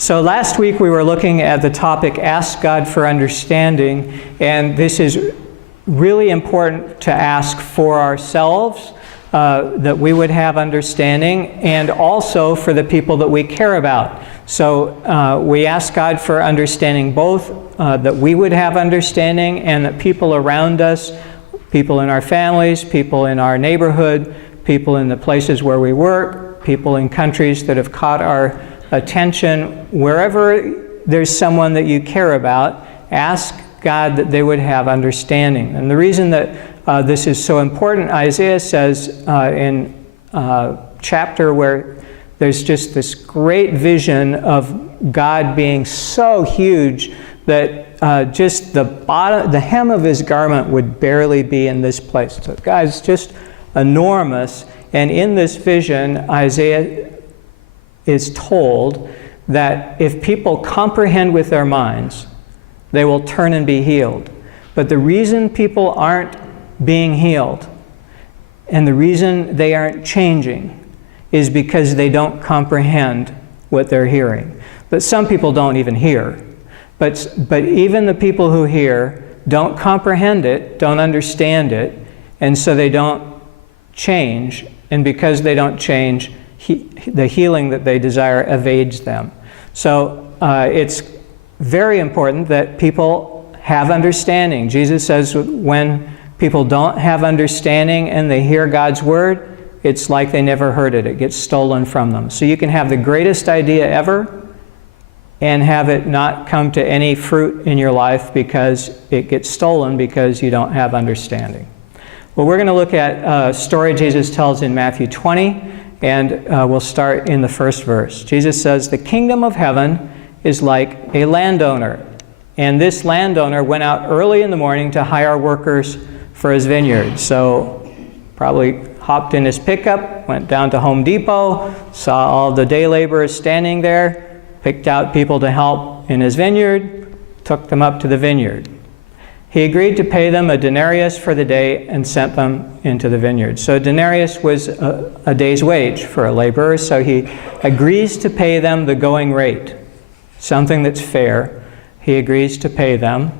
So last week we were looking at the topic, Ask God for Understanding, and this is really important to ask for ourselves, that we would have understanding, and also for the people that we care about. So we ask God for understanding both, that we would have understanding and that people around us, people in our families, people in our neighborhood, people in the places where we work, people in countries that have caught our attention, wherever there's someone that you care about, ask God that they would have understanding. And the reason that this is so important, Isaiah says in chapter where there's just this great vision of God being so huge that just the hem of his garment would barely be in this place. So God's just enormous, and in this vision, Isaiah is told that if people comprehend with their minds, they will turn and be healed. But the reason people aren't being healed and the reason they aren't changing is because they don't comprehend what they're hearing. But some people don't even hear. But even the people who hear don't comprehend it, don't understand it, and so they don't change. And because they don't change, the healing that they desire evades them. So it's very important that people have understanding. Jesus says when people don't have understanding and they hear God's word, it's like they never heard it. It gets stolen from them. So you can have the greatest idea ever and have it not come to any fruit in your life because it gets stolen because you don't have understanding. Well, we're going to look at a story Jesus tells in Matthew 20. And we'll start in the first verse. Jesus says, "The kingdom of heaven is like a landowner. And this landowner went out early in the morning to hire workers for his vineyard." So probably hopped in his pickup, went down to Home Depot, saw all the day laborers standing there, picked out people to help in his vineyard, took them up to the vineyard. He agreed to pay them a denarius for the day and sent them into the vineyard. So a denarius was a day's wage for a laborer, so he agrees to pay them the going rate, something that's fair. He agrees to pay them.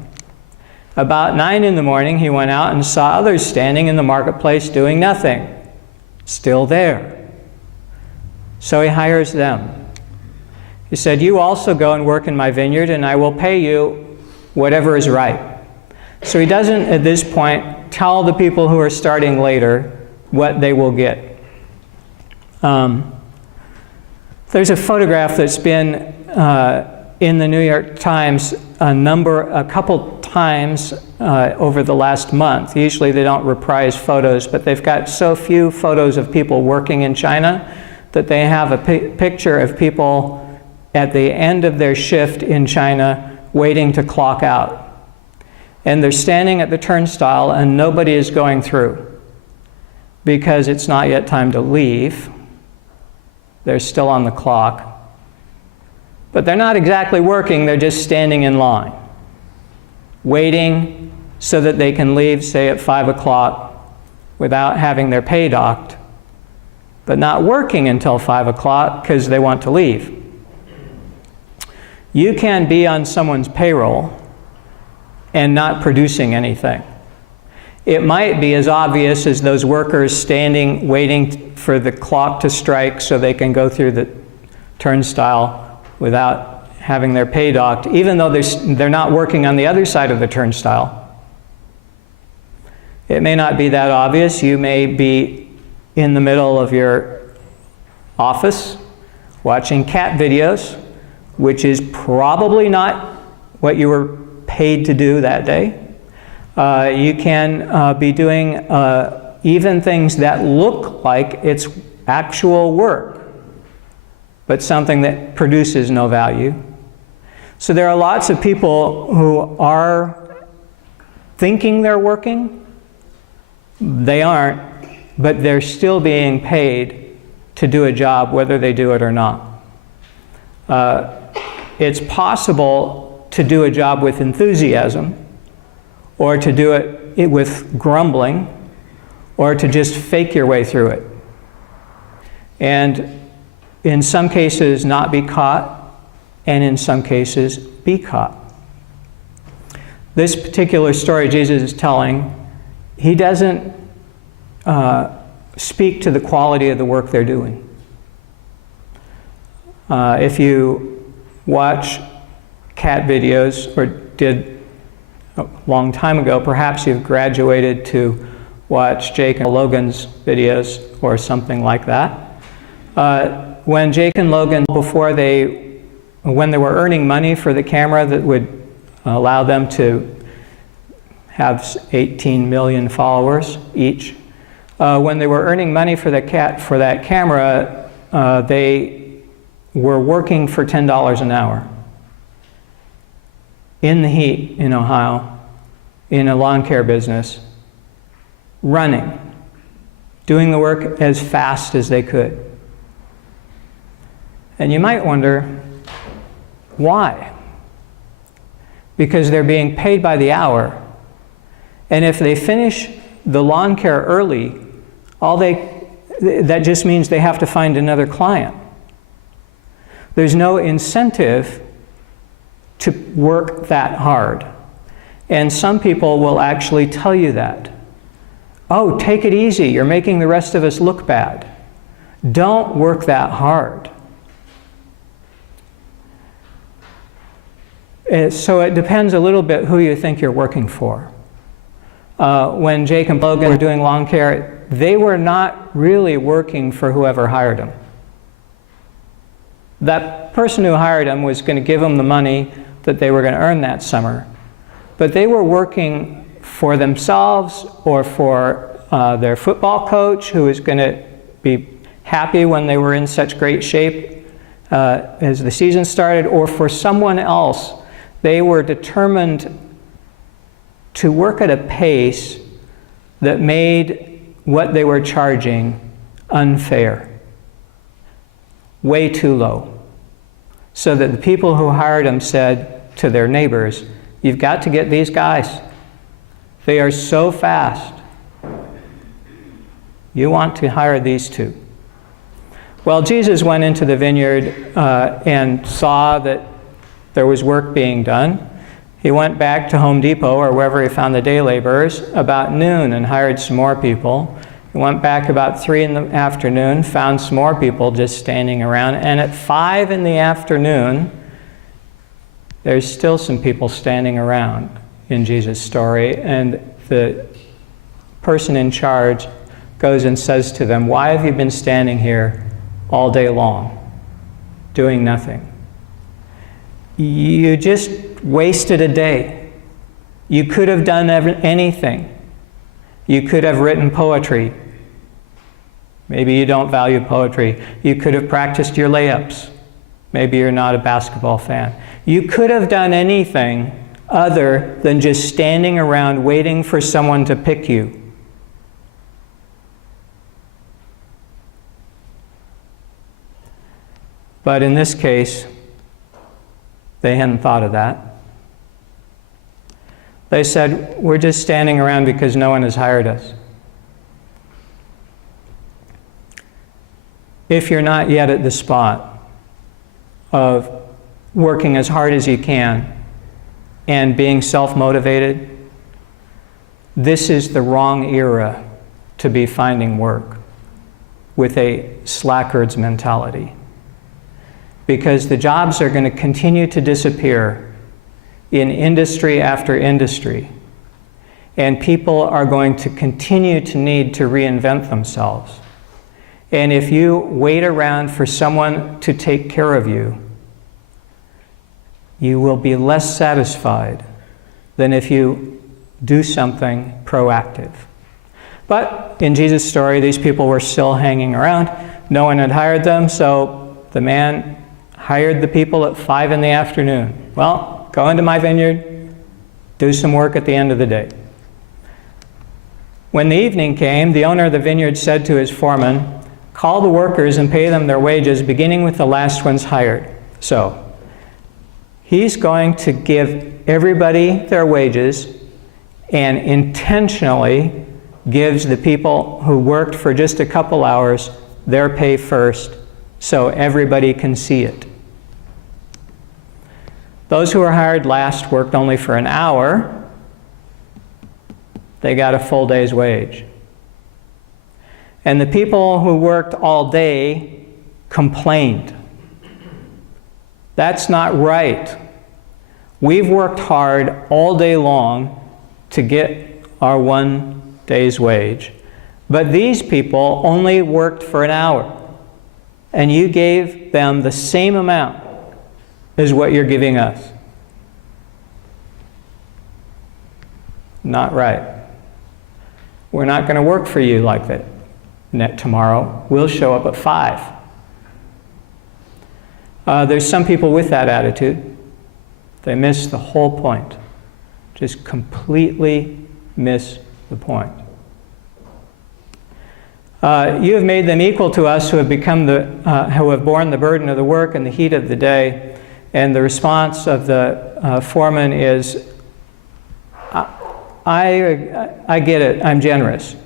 About 9 in the morning, he went out and saw others standing in the marketplace doing nothing, still there. So he hires them. He said, "You also go and work in my vineyard, and I will pay you whatever is right." So he doesn't, at this point, tell the people who are starting later what they will get. There's a photograph that's been in the New York Times a couple times over the last month. Usually they don't reprise photos, but they've got so few photos of people working in China that they have a picture of people at the end of their shift in China waiting to clock out. And they're standing at the turnstile and nobody is going through because it's not yet time to leave. They're still on the clock. But they're not exactly working, they're just standing in line, waiting so that they can leave, say, at 5 o'clock without having their pay docked, but not working until 5 o'clock because they want to leave. You can be on someone's payroll and not producing anything. It might be as obvious as those workers standing waiting for the clock to strike so they can go through the turnstile without having their pay docked, even though they're not working on the other side of the turnstile. It may not be that obvious. You may be in the middle of your office watching cat videos, which is probably not what you were paid to do that day. You can be doing even things that look like it's actual work, but something that produces no value. So there are lots of people who are thinking they're working. They aren't, but they're still being paid to do a job whether they do it or not. It's possible to do a job with enthusiasm, or to do it with grumbling, or to just fake your way through it. And in some cases not be caught, and in some cases be caught. This particular story Jesus is telling, he doesn't speak to the quality of the work they're doing. If you watch cat videos, or did a long time ago, perhaps you've graduated to watch Jake and Logan's videos or something like that. When Jake and Logan, when they were earning money for the camera that would allow them to have 18 million followers each, when they were earning money for that camera, they were working for $10 an hour in the heat in Ohio, in a lawn care business, running, doing the work as fast as they could. And you might wonder, why? Because they're being paid by the hour. And if they finish the lawn care early, that just means they have to find another client. There's no incentive to work that hard. And some people will actually tell you that. Oh, take it easy, you're making the rest of us look bad. Don't work that hard. So it depends a little bit who you think you're working for. When Jake and Logan were doing lawn care, they were not really working for whoever hired them. That person who hired them was going to give them the money that they were going to earn that summer. But they were working for themselves or for their football coach, who was going to be happy when they were in such great shape as the season started, or for someone else. They were determined to work at a pace that made what they were charging unfair, way too low, so that the people who hired them said to their neighbors, "You've got to get these guys. They are so fast. You want to hire these two." Well, Jesus went into the vineyard and saw that there was work being done. He went back to Home Depot or wherever he found the day laborers about noon and hired some more people. He went back about 3 in the afternoon, found some more people just standing around, and at 5 in the afternoon, there's still some people standing around in Jesus' story, and the person in charge goes and says to them, "Why have you been standing here all day long, doing nothing? You just wasted a day. You could have done anything. You could have written poetry. Maybe you don't value poetry. You could have practiced your layups. Maybe you're not a basketball fan. You could have done anything other than just standing around waiting for someone to pick you." But in this case, they hadn't thought of that. They said, "We're just standing around because no one has hired us." If you're not yet at the spot of working as hard as you can and being self-motivated, this is the wrong era to be finding work with a slackard's mentality. Because the jobs are going to continue to disappear in industry after industry. And people are going to continue to need to reinvent themselves. And if you wait around for someone to take care of you, you will be less satisfied than if you do something proactive. But in Jesus' story, these people were still hanging around. No one had hired them, so the man hired the people at 5 in the afternoon. "Well, go into my vineyard, do some work at the end of the day." When the evening came, the owner of the vineyard said to his foreman, "Call the workers and pay them their wages, beginning with the last ones hired." So, he's going to give everybody their wages and intentionally gives the people who worked for just a couple hours their pay first so everybody can see it. Those who were hired last worked only for an hour. They got a full day's wage. And the people who worked all day complained. That's not right. We've worked hard all day long to get our 1 day's wage. But these people only worked for an hour. And you gave them the same amount as what you're giving us. Not right. We're not going to work for you like that tomorrow. We'll show up at 5. There's some people with that attitude. They miss the whole point. Just completely miss the point. You have made them equal to us who have who have borne the burden of the work and the heat of the day. And the response of the foreman is, I get it, I'm generous.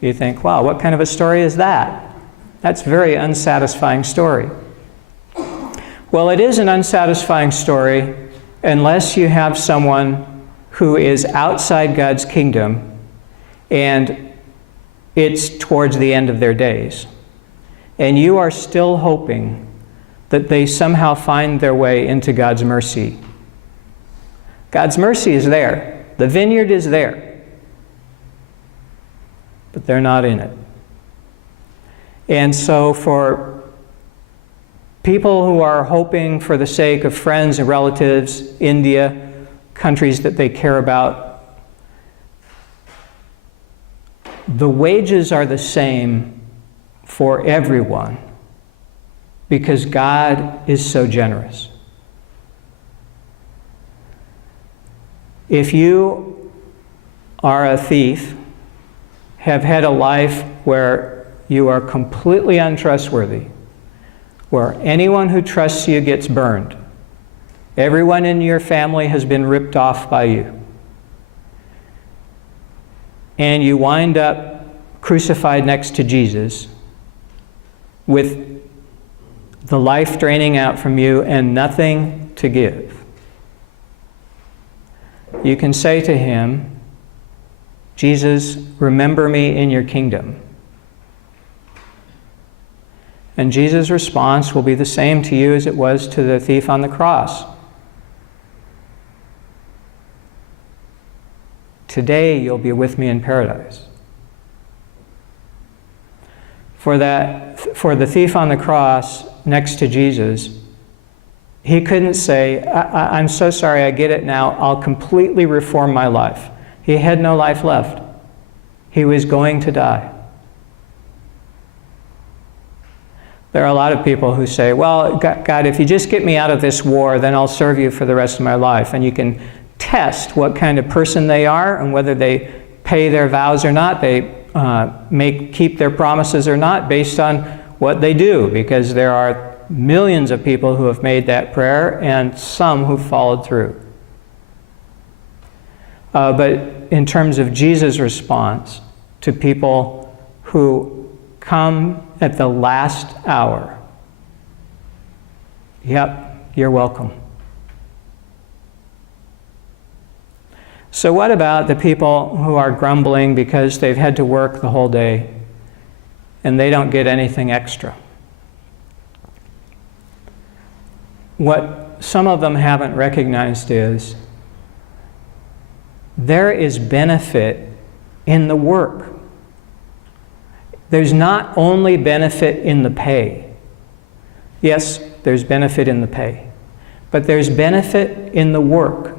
You think, wow, what kind of a story is that? That's a very unsatisfying story. Well, it is an unsatisfying story unless you have someone who is outside God's kingdom and it's towards the end of their days. And you are still hoping that they somehow find their way into God's mercy. God's mercy is there. The vineyard is there. But they're not in it. And so for people who are hoping for the sake of friends and relatives, India, countries that they care about, the wages are the same for everyone because God is so generous. If you are a thief, have had a life where you are completely untrustworthy, where anyone who trusts you gets burned, everyone in your family has been ripped off by you, and you wind up crucified next to Jesus with the life draining out from you and nothing to give, you can say to him, Jesus, remember me in your kingdom. And Jesus' response will be the same to you as it was to the thief on the cross. Today you'll be with me in paradise. For the thief on the cross next to Jesus, he couldn't say, I'm so sorry, I get it now, I'll completely reform my life. He had no life left. He was going to die. There are a lot of people who say, well, God, if you just get me out of this war, then I'll serve you for the rest of my life. And you can test what kind of person they are and whether they pay their vows or not, they keep their promises or not based on what they do, because there are millions of people who have made that prayer and some who followed through. But in terms of Jesus' response to people who come at the last hour, yep, you're welcome. So what about the people who are grumbling because they've had to work the whole day and they don't get anything extra? What some of them haven't recognized is there is benefit in the work. There's not only benefit in the pay. Yes, there's benefit in the pay, but there's benefit in the work.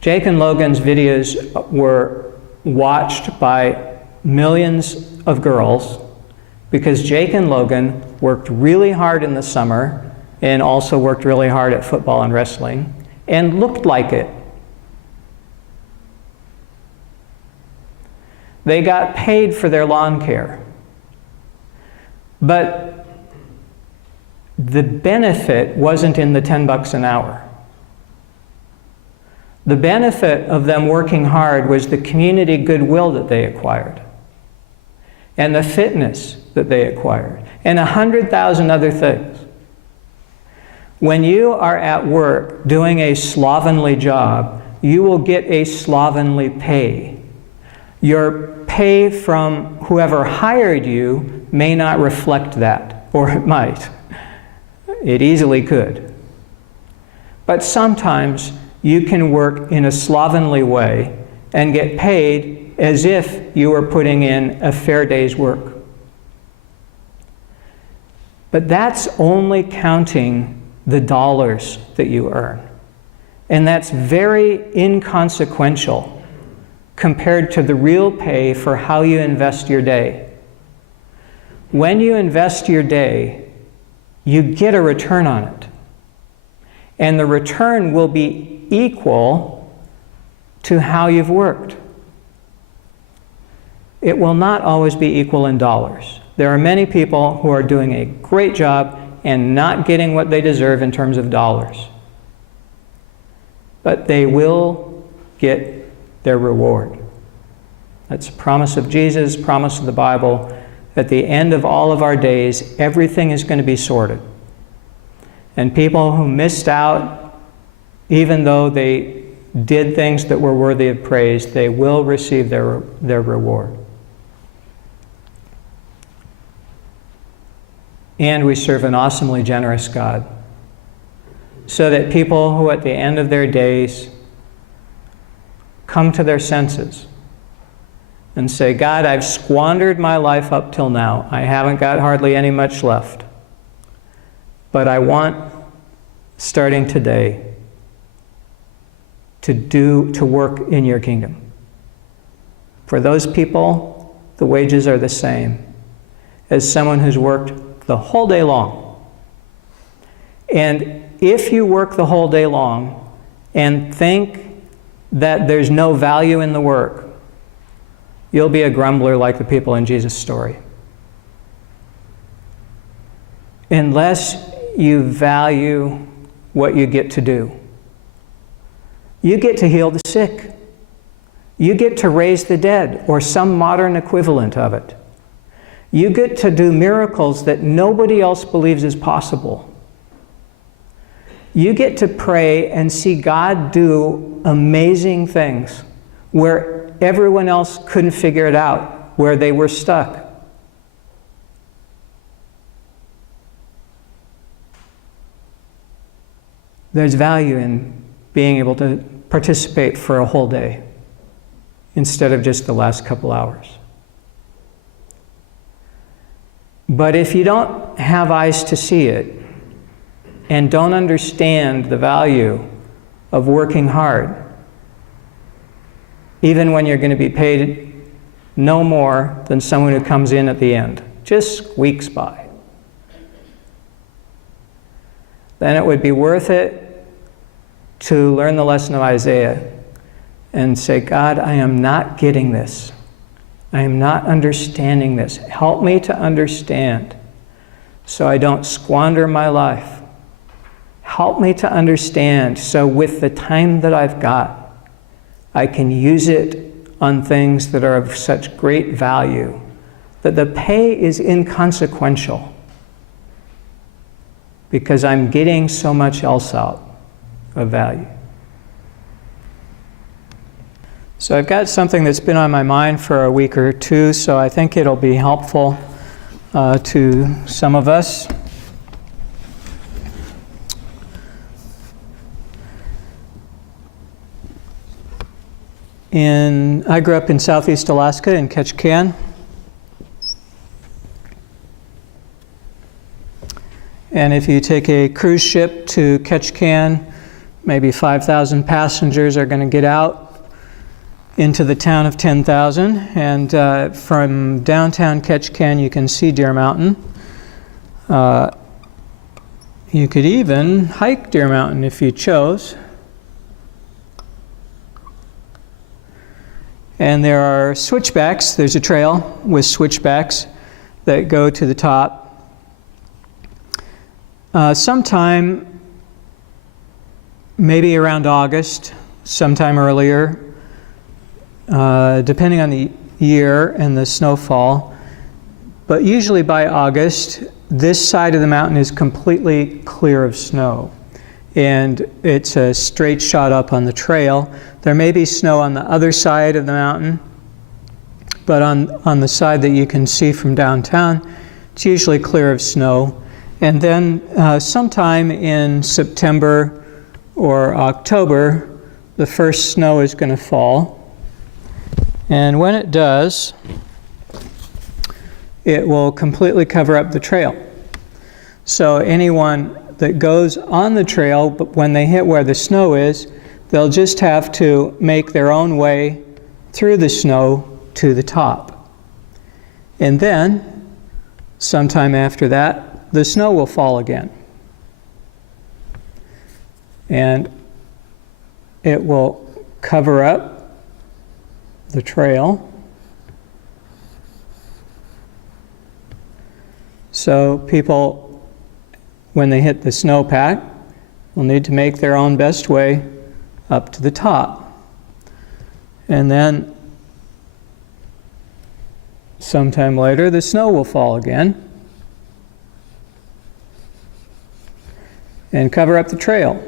Jake and Logan's videos were watched by millions of girls because Jake and Logan worked really hard in the summer and also worked really hard at football and wrestling and looked like it. They got paid for their lawn care. But the benefit wasn't in the $10 an hour. The benefit of them working hard was the community goodwill that they acquired and the fitness that they acquired, and 100,000 other things. When you are at work doing a slovenly job, you will get a slovenly pay. Your pay from whoever hired you may not reflect that, or it might. It easily could. But sometimes you can work in a slovenly way and get paid as if you were putting in a fair day's work. But that's only counting the dollars that you earn. And that's very inconsequential compared to the real pay for how you invest your day. When you invest your day, you get a return on it. And the return will be equal to how you've worked. It will not always be equal in dollars. There are many people who are doing a great job and not getting what they deserve in terms of dollars. But they will get their reward. That's a promise of Jesus, promise of the Bible. At the end of all of our days, everything is going to be sorted. And people who missed out, even though they did things that were worthy of praise, they will receive their reward. And we serve an awesomely generous God, so that people who at the end of their days come to their senses and say, God, I've squandered my life up till now. I haven't got hardly any much left. But I want, starting today, to work in your kingdom. For those people, the wages are the same as someone who's worked the whole day long. And if you work the whole day long and think that there's no value in the work, you'll be a grumbler like the people in Jesus' story. Unless you value what you get to do. You get to heal the sick. You get to raise the dead, or some modern equivalent of it. You get to do miracles that nobody else believes is possible. You get to pray and see God do amazing things where everyone else couldn't figure it out, where they were stuck. There's value in being able to participate for a whole day instead of just the last couple hours. But if you don't have eyes to see it and don't understand the value of working hard, even when you're going to be paid no more than someone who comes in at the end, just squeaks by, then it would be worth it to learn the lesson of Isaiah and say, God, I am not getting this. I am not understanding this. Help me to understand so I don't squander my life. Help me to understand so with the time that I've got, I can use it on things that are of such great value that the pay is inconsequential because I'm getting so much else out of value. So I've got something that's been on my mind for a week or two, so I think it'll be helpful to some of us. I grew up in Southeast Alaska in Ketchikan. And if you take a cruise ship to Ketchikan, maybe 5,000 passengers are going to get out into the town of 10,000. And from downtown Ketchikan, you can see Deer Mountain. You could even hike Deer Mountain if you chose. And there are switchbacks. There's a trail with switchbacks that go to the top. Sometime, maybe around August, sometime earlier, depending on the year and the snowfall, But usually by August, this side of the mountain is completely clear of snow. And it's a straight shot up on the trail. There may be snow on the other side of the mountain, but on the side that you can see from downtown, it's usually clear of snow. And then sometime in September or October, the first snow is going to fall. And when it does, it will completely cover up the trail. So anyone that goes on the trail, but when they hit where the snow is, they'll just have to make their own way through the snow to the top. And then, sometime after that, the snow will fall again. And it will cover up the trail. So people, when they hit the snowpack, will need to make their own best way up to the top. And then sometime later, the snow will fall again and cover up the trail.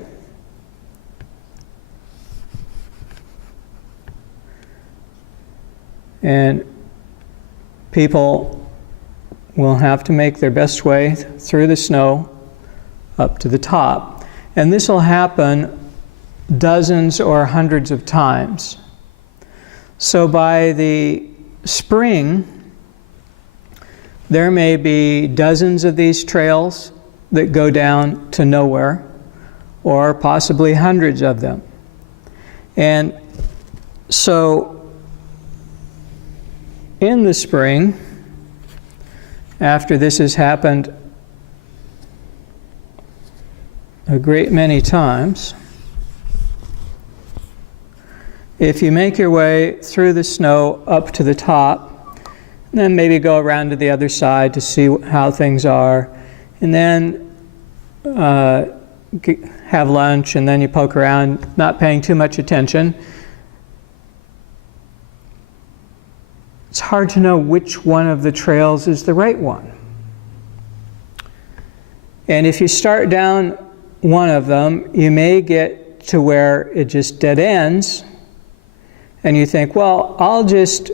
And people will have to make their best way through the snow up to the top. And this will happen dozens or hundreds of times. So by the spring, there may be dozens of these trails that go down to nowhere, or possibly hundreds of them. And so in the spring, after this has happened a great many times, if you make your way through the snow up to the top, then maybe go around to the other side to see how things are, and then have lunch, and then you poke around, not paying too much attention. It's hard to know which one of the trails is the right one. And if you start down one of them, you may get to where it just dead ends, and you think, well, I'll just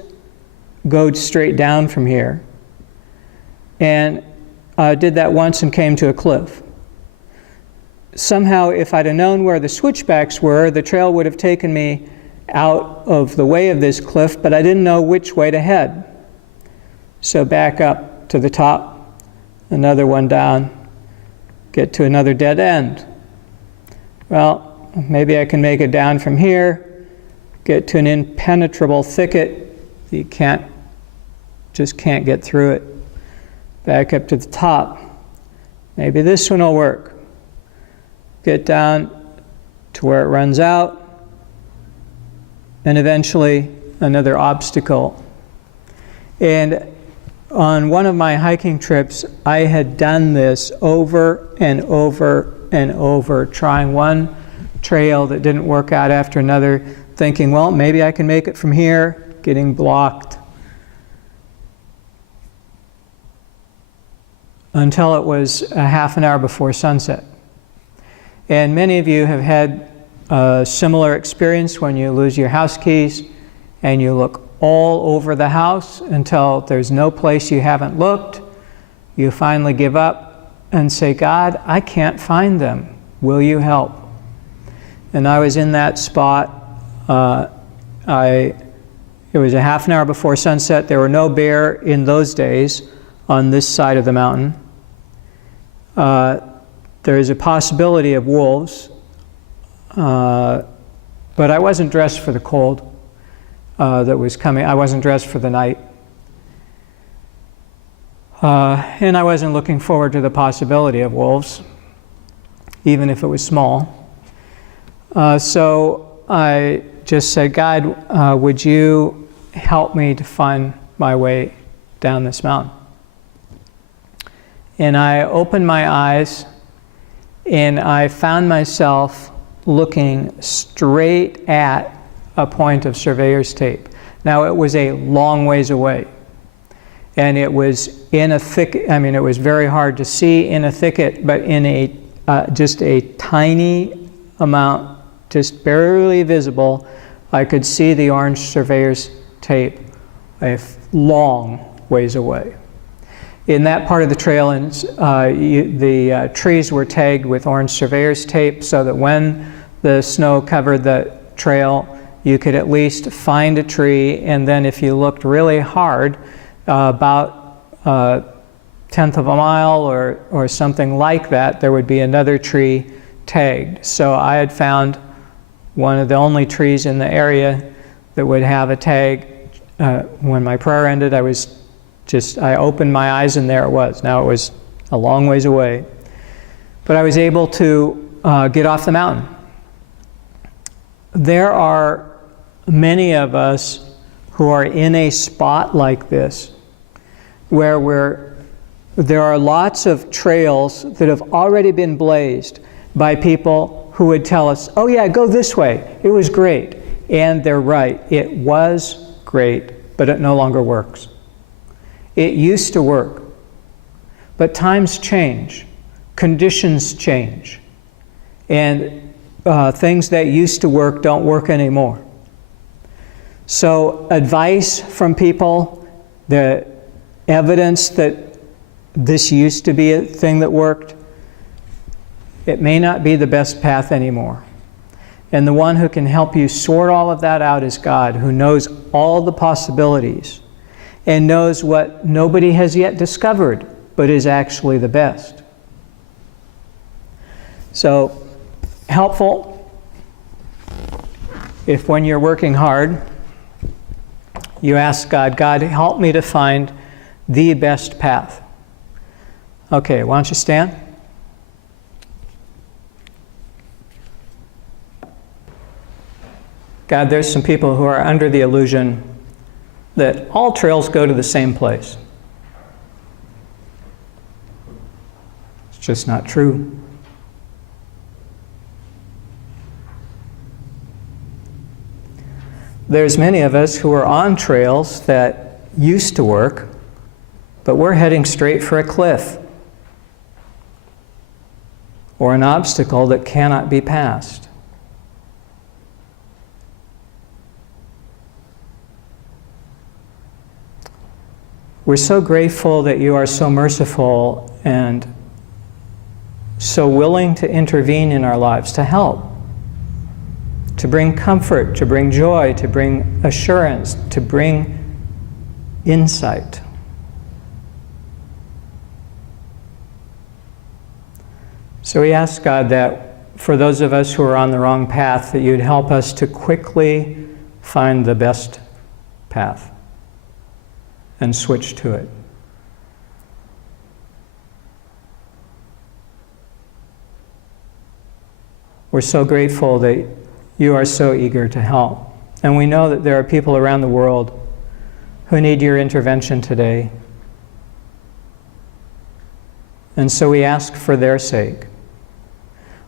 go straight down from here. And I did that once and came to a cliff. Somehow, if I'd have known where the switchbacks were, the trail would have taken me out of the way of this cliff, but I didn't know which way to head. So back up to the top, another one down, get to another dead end. Well, maybe I can make it down from here, get to an impenetrable thicket. You just can't get through it. Back up to the top. Maybe this one will work. Get down to where it runs out, and eventually another obstacle. And on one of my hiking trips, I had done this over and over and over, trying one trail that didn't work out after another, thinking, well, maybe I can make it from here, getting blocked. Until it was a half an hour before sunset. And many of you have had a similar experience when you lose your house keys and you look all over the house until there's no place you haven't looked. You finally give up and say, God, I can't find them. Will you help? And I was in that spot. It was a half an hour before sunset. There were no bear in those days on this side of the mountain. There is a possibility of wolves. But I wasn't dressed for the cold that was coming. I wasn't dressed for the night. And I wasn't looking forward to the possibility of wolves, even if it was small. So I just said, God, would you help me to find my way down this mountain? And I opened my eyes, and I found myself looking straight at a point of surveyor's tape. Now, it was a long ways away. And it was in a thicket. I mean, it was very hard to see in a thicket, but in a just a tiny amount, just barely visible, I could see the orange surveyor's tape a long ways away. In that part of the trail, the trees were tagged with orange surveyor's tape so that when the snow covered the trail, you could at least find a tree, and then if you looked really hard, about a tenth of a mile or something like that, there would be another tree tagged. So I had found one of the only trees in the area that would have a tag. When my prayer ended, I opened my eyes and there it was. Now it was a long ways away. But I was able to get off the mountain. There are many of us who are in a spot like this, where there are lots of trails that have already been blazed by people who would tell us, oh yeah, go this way, it was great. And they're right, it was great, but it no longer works. It used to work, but times change, conditions change, and things that used to work don't work anymore. So advice from people, the evidence that this used to be a thing that worked, it may not be the best path anymore. And the one who can help you sort all of that out is God, who knows all the possibilities and knows what nobody has yet discovered, but is actually the best. So, helpful if when you're working hard, you ask God, God, help me to find the best path. Okay, why don't you stand? God, there's some people who are under the illusion that all trails go to the same place. It's just not true. There's many of us who are on trails that used to work, but we're heading straight for a cliff or an obstacle that cannot be passed. We're so grateful that you are so merciful and so willing to intervene in our lives, to help, to bring comfort, to bring joy, to bring assurance, to bring insight. So we ask God that for those of us who are on the wrong path, that you'd help us to quickly find the best path and switch to it. We're so grateful that you are so eager to help. And we know that there are people around the world who need your intervention today. And so we ask for their sake.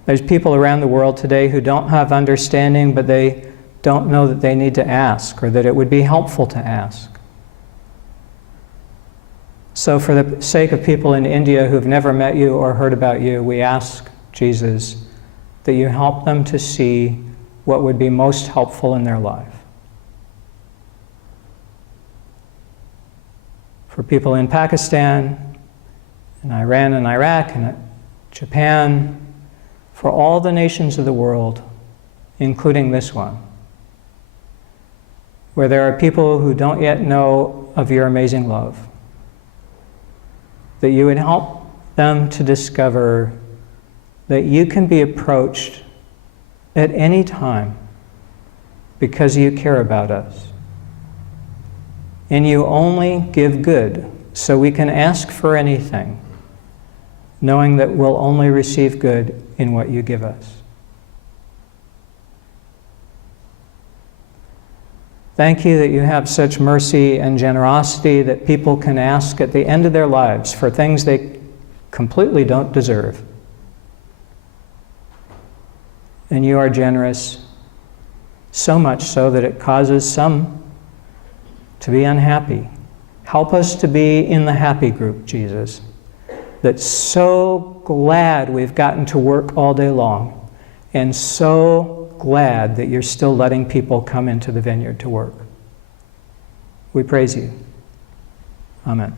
There's people around the world today who don't have understanding, but they don't know that they need to ask or that it would be helpful to ask. So for the sake of people in India who've never met you or heard about you, we ask, Jesus, that you help them to see what would be most helpful in their life. For people in Pakistan, in Iran and Iraq, and Japan, for all the nations of the world, including this one, where there are people who don't yet know of your amazing love, that you would help them to discover that you can be approached at any time because you care about us. And you only give good, so we can ask for anything, knowing that we'll only receive good in what you give us. Thank you that you have such mercy and generosity that people can ask at the end of their lives for things they completely don't deserve. And you are generous, so much so that it causes some to be unhappy Help us to be in the happy group, Jesus, that's so glad we've gotten to work all day long, and so glad that you're still letting people come into the vineyard to work. We praise you. Amen.